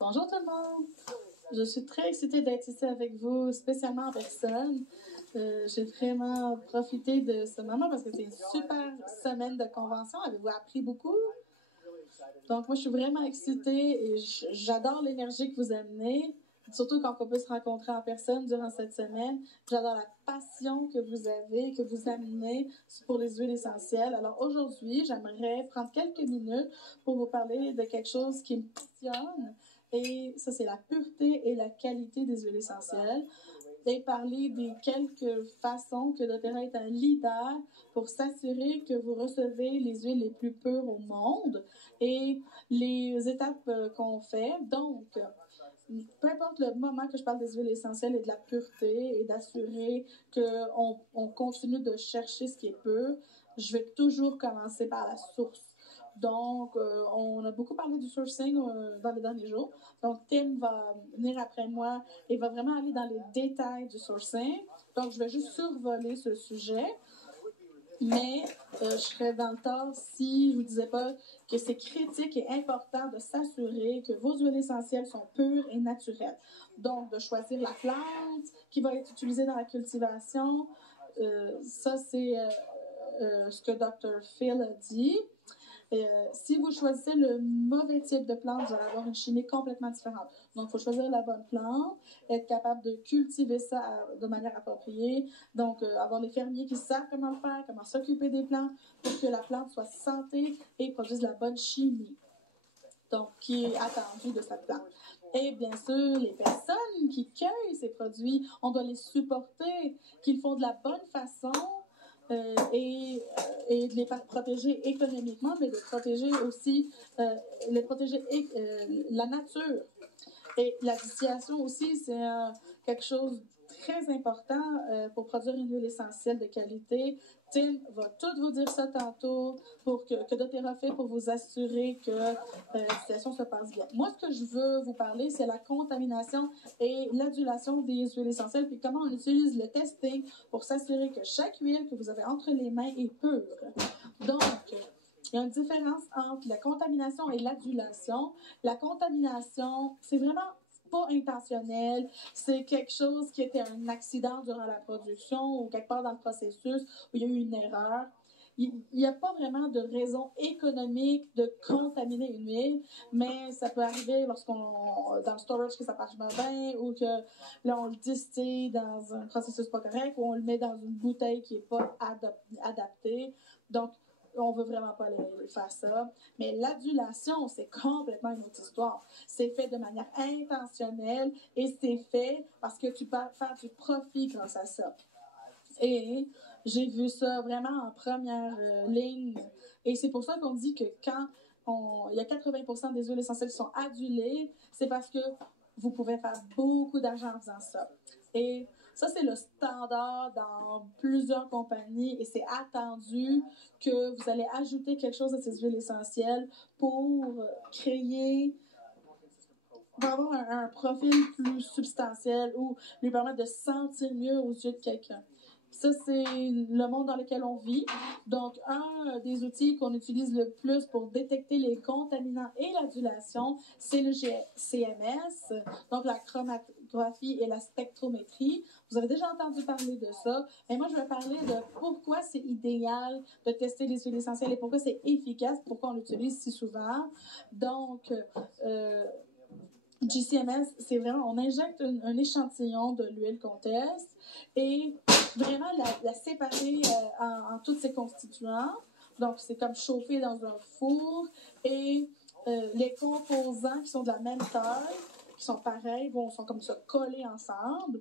Bonjour tout le monde! Je suis très excitée d'être ici avec vous, spécialement en personne. J'ai vraiment profité de ce moment parce que c'est une super semaine de convention. Avez-vous appris beaucoup? Donc, moi, je suis vraiment excitée et j'adore l'énergie que vous amenez, surtout quand on peut se rencontrer en personne durant cette semaine. J'adore la passion que vous avez, que vous amenez pour les huiles essentielles. Alors, aujourd'hui, j'aimerais prendre quelques minutes pour vous parler de quelque chose qui me passionne. Et ça, c'est la pureté et la qualité des huiles essentielles. Et parler des quelques façons que doTERRA est un leader pour s'assurer que vous recevez les huiles les plus pures au monde et les étapes qu'on fait. Donc, peu importe le moment que je parle des huiles essentielles et de la pureté et d'assurer qu'on continue de chercher ce qui est pur, je vais toujours commencer par la source. Donc, on a beaucoup parlé du sourcing dans les derniers jours. Donc, Tim va venir après moi et va vraiment aller dans les détails du sourcing. Donc, je vais juste survoler ce sujet. Mais je serais dans le tort si je ne vous disais pas que c'est critique et important de s'assurer que vos huiles essentielles sont pures et naturelles. Donc, de choisir la plante qui va être utilisée dans la cultivation. Ça, c'est ce que Dr. Phil a dit. Si vous choisissez le mauvais type de plante, vous allez avoir une chimie complètement différente. Donc, il faut choisir la bonne plante, être capable de cultiver ça de manière appropriée. Donc, avoir les fermiers qui savent comment le faire, comment s'occuper des plantes pour que la plante soit santé et produise la bonne chimie. Donc, qui est attendue de cette plante. Et bien sûr, les personnes qui cueillent ces produits, on doit les supporter, qu'ils font de la bonne façon. Et de les protéger économiquement, mais de protéger aussi la nature. Et la distillation aussi, c'est quelque chose de très important pour produire une huile essentielle de qualité. Tim va tout vous dire ça tantôt pour que doTERRA fait pour vous assurer que la distillation se passe bien. Moi, ce que je veux vous parler, c'est la contamination et l'adulation des huiles essentielles, puis comment on utilise le testing pour s'assurer que chaque huile que vous avez entre les mains est pure. Donc, il y a une différence entre la contamination et l'adulation. La contamination, c'est vraiment pas intentionnel, c'est quelque chose qui était un accident durant la production ou quelque part dans le processus où il y a eu une erreur. Il n'y a pas vraiment de raison économique de contaminer une huile, mais ça peut arriver dans le storage que ça marche pas bien ou que là on le distille dans un processus pas correct ou on le met dans une bouteille qui est pas adaptée. Donc, on veut vraiment pas faire ça. Mais l'adulation, c'est complètement une autre histoire. C'est fait de manière intentionnelle et c'est fait parce que tu peux faire du profit grâce à ça. Et j'ai vu ça vraiment en première ligne. Et c'est pour ça qu'on dit que quand il y a 80% des huiles essentielles qui sont adulées, c'est parce que vous pouvez faire beaucoup d'argent en faisant ça. Et ça, c'est le standard dans plusieurs compagnies et c'est attendu que vous allez ajouter quelque chose à ces huiles essentielles pour avoir un profil plus substantiel ou lui permettre de se sentir mieux aux yeux de quelqu'un. Ça, c'est le monde dans lequel on vit. Donc, un des outils qu'on utilise le plus pour détecter les contaminants et l'adulation, c'est le CMS, donc la chromatographie et la spectrométrie. Vous avez déjà entendu parler de ça. Et moi, je vais parler de pourquoi c'est idéal de tester les huiles essentielles et pourquoi c'est efficace, pourquoi on l'utilise si souvent. Donc, GCMS, c'est vraiment, on injecte un échantillon de l'huile qu'on teste et vraiment la séparer en tous ses constituants. Donc, c'est comme chauffer dans un four et les composants qui sont de la même taille, qui sont pareils, sont comme ça collés ensemble,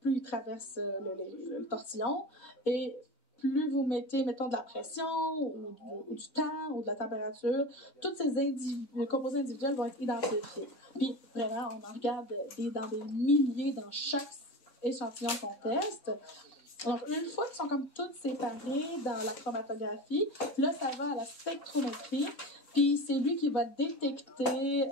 plus ils traversent le tortillon et plus vous mettez, mettons, de la pression ou du temps ou de la température, tous ces composés individuels vont être identifiés. Puis, vraiment, on en regarde dans des milliers dans chaque échantillon qu'on teste. Alors, une fois qu'ils sont comme toutes séparés dans la chromatographie, là, ça va à la spectrométrie. Puis c'est lui qui va détecter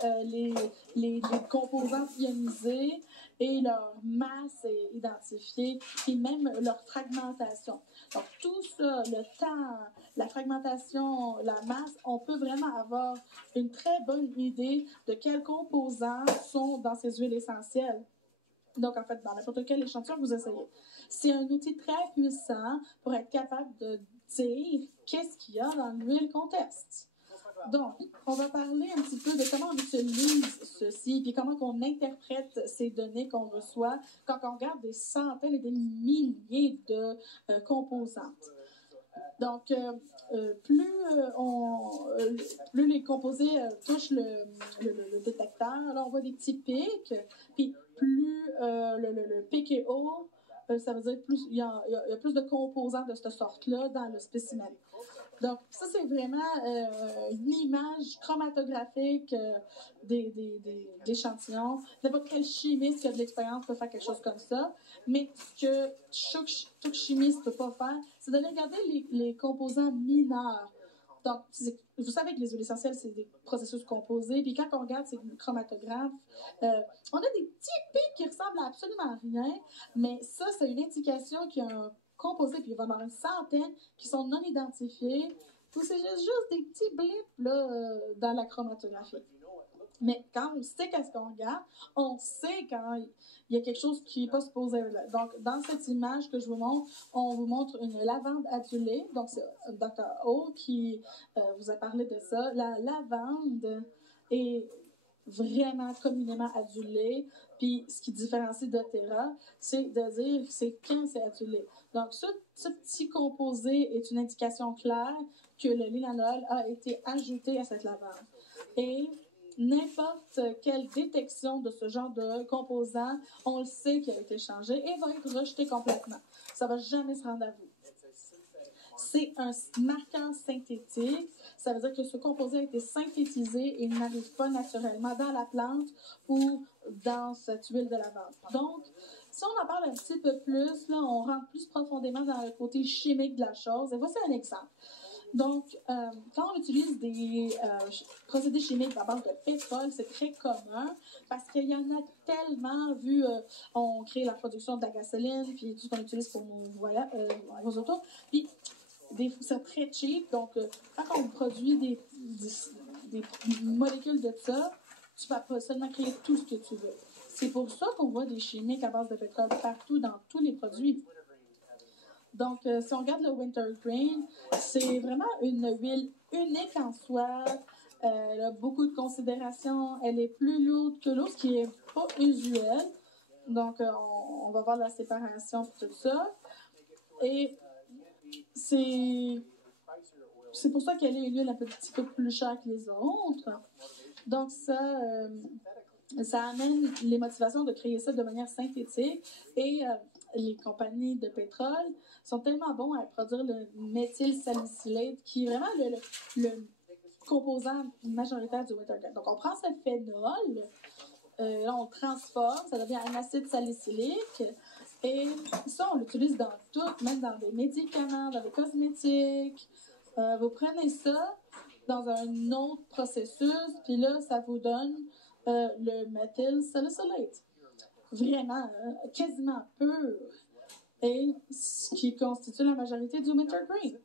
les composants ionisés et leur masse est identifiée, puis même leur fragmentation. Donc tout ça, le temps, la fragmentation, la masse, on peut vraiment avoir une très bonne idée de quels composants sont dans ces huiles essentielles. Donc, en fait, dans n'importe quel échantillon que vous essayez. C'est un outil très puissant pour être capable de dire qu'est-ce qu'il y a dans l'huile qu'on teste. Donc, on va parler un petit peu de comment on utilise ceci, puis comment on interprète ces données qu'on reçoit quand on regarde des centaines et des milliers de composantes. Donc, plus les composés touchent le détecteur, là, on voit des petits pics, puis plus le pic est haut, ça veut dire plus il y a plus de composants de cette sorte-là dans le spécimen. Donc, ça, c'est vraiment une image chromatographique d'échantillons. N'importe quel chimiste qui a de l'expérience peut faire quelque chose comme ça. Mais ce que chaque chimiste ne peut pas faire, c'est d'aller regarder les composants mineurs. Donc, vous savez que les huiles essentielles, c'est des processus composés. Puis quand on regarde ces chromatographes, on a des petits pics qui ressemblent à absolument rien. Mais ça, c'est une indication qu'il y a un composé, puis il va y en avoir une centaine qui sont non identifiés, ou c'est juste des petits blips là, dans la chromatographie. Mais quand on sait qu'est-ce qu'on regarde, on sait quand il y a quelque chose qui n'est pas supposé là. Donc, dans cette image que je vous montre, on vous montre une lavande adulée. Donc, c'est Dr. O qui vous a parlé de ça. La lavande est vraiment communément adulée. Puis, ce qui différencie d'Otera, c'est de dire c'est quand c'est adulé. Donc, ce petit composé est une indication claire que le linalool a été ajouté à cette lavande. Et n'importe quelle détection de ce genre de composant, on le sait qu'il a été changé et va être rejeté complètement. Ça ne va jamais se rendre à vous. C'est un marqueur synthétique. Ça veut dire que ce composé a été synthétisé et n'arrive pas naturellement dans la plante ou dans cette huile de lavande. Donc, si on en parle un petit peu plus, là, on rentre plus profondément dans le côté chimique de la chose. Et voici un exemple. Donc, quand on utilise des procédés chimiques à base de pétrole, c'est très commun parce qu'il y en a tellement vu, on crée la production de la gasoline, puis tout ce qu'on utilise pour nos autos, puis c'est très cheap. Donc, quand on produit des molécules de ça, tu vas pas seulement créer tout ce que tu veux. C'est pour ça qu'on voit des chimiques à base de pétrole partout dans tous les produits. Donc, si on regarde le wintergreen, c'est vraiment une huile unique en soi. Elle a beaucoup de considérations. Elle est plus lourde que l'eau, ce qui n'est pas usuel. Donc, on va voir la séparation et tout ça. Et c'est pour ça qu'elle est une huile un petit peu plus chère que les autres. Donc, ça amène les motivations de créer ça de manière synthétique. Et les compagnies de pétrole sont tellement bons à produire le méthylsalicylate, qui est vraiment le composant majoritaire du wintergreen. Donc, on prend ce phénol, là, on le transforme, ça devient un acide salicylique. Et ça, on l'utilise dans tout, même dans des médicaments, dans des cosmétiques. Vous prenez ça dans un autre processus, puis là, ça vous donne le méthylsalicylate. Vraiment, quasiment pur. Et ce qui constitue la majorité du wintergreen.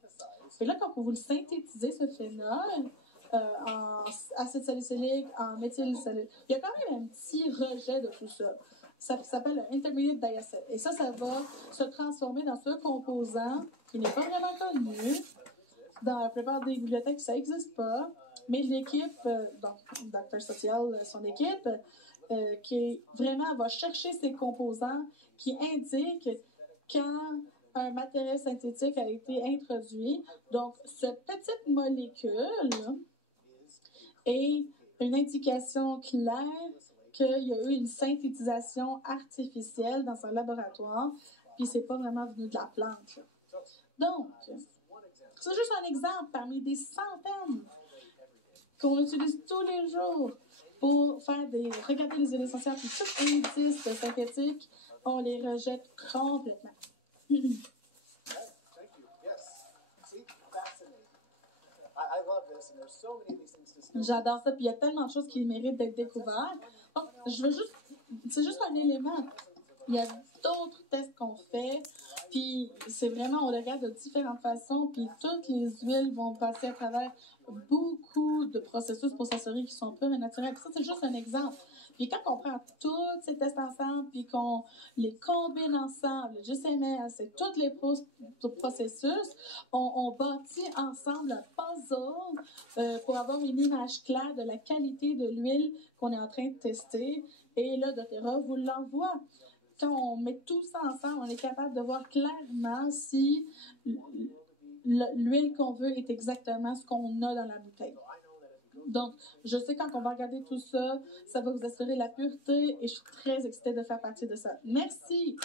Et là, quand vous le synthétisez, ce phénol, en acide salicylique, en méthylsalicylate, il y a quand même un petit rejet de tout ça. Ça s'appelle un intermediate diacide. Et ça va se transformer dans ce composant qui n'est pas vraiment connu. Dans la plupart des bibliothèques, ça n'existe pas. Mais l'équipe, donc Dr. Social, son équipe, qui vraiment va chercher ces composants qui indiquent quand un matériel synthétique a été introduit. Donc, cette petite molécule est une indication claire qu'il y a eu une synthétisation artificielle dans un laboratoire, puis c'est pas vraiment venu de la plante. Donc, c'est juste un exemple parmi des centaines qu'on utilise tous les jours pour regarder les huiles essentielles, puis tout indice synthétique, on les rejette complètement. Thank you. Yes. See, fascinating. I love this, and there's so many of these things J'adore ça. Puis il y a tellement de choses qui méritent d'être découvertes. Donc, c'est juste un élément. Il y a d'autres tests qu'on fait, puis c'est vraiment, on le regarde de différentes façons, puis toutes les huiles vont passer à travers beaucoup de processus pour s'assurer qu'ils sont purs et naturels. Puis ça, c'est juste un exemple. Puis quand on prend tous ces tests ensemble, puis qu'on les combine ensemble, le GCMS et tous les processus, on bâtit ensemble un puzzle pour avoir une image claire de la qualité de l'huile qu'on est en train de tester. Et là, doTERRA vous l'envoie. Quand on met tout ça ensemble, on est capable de voir clairement si l'huile qu'on veut est exactement ce qu'on a dans la bouteille. Donc, je sais quand on va regarder tout ça, ça va vous assurer la pureté et je suis très excitée de faire partie de ça. Merci!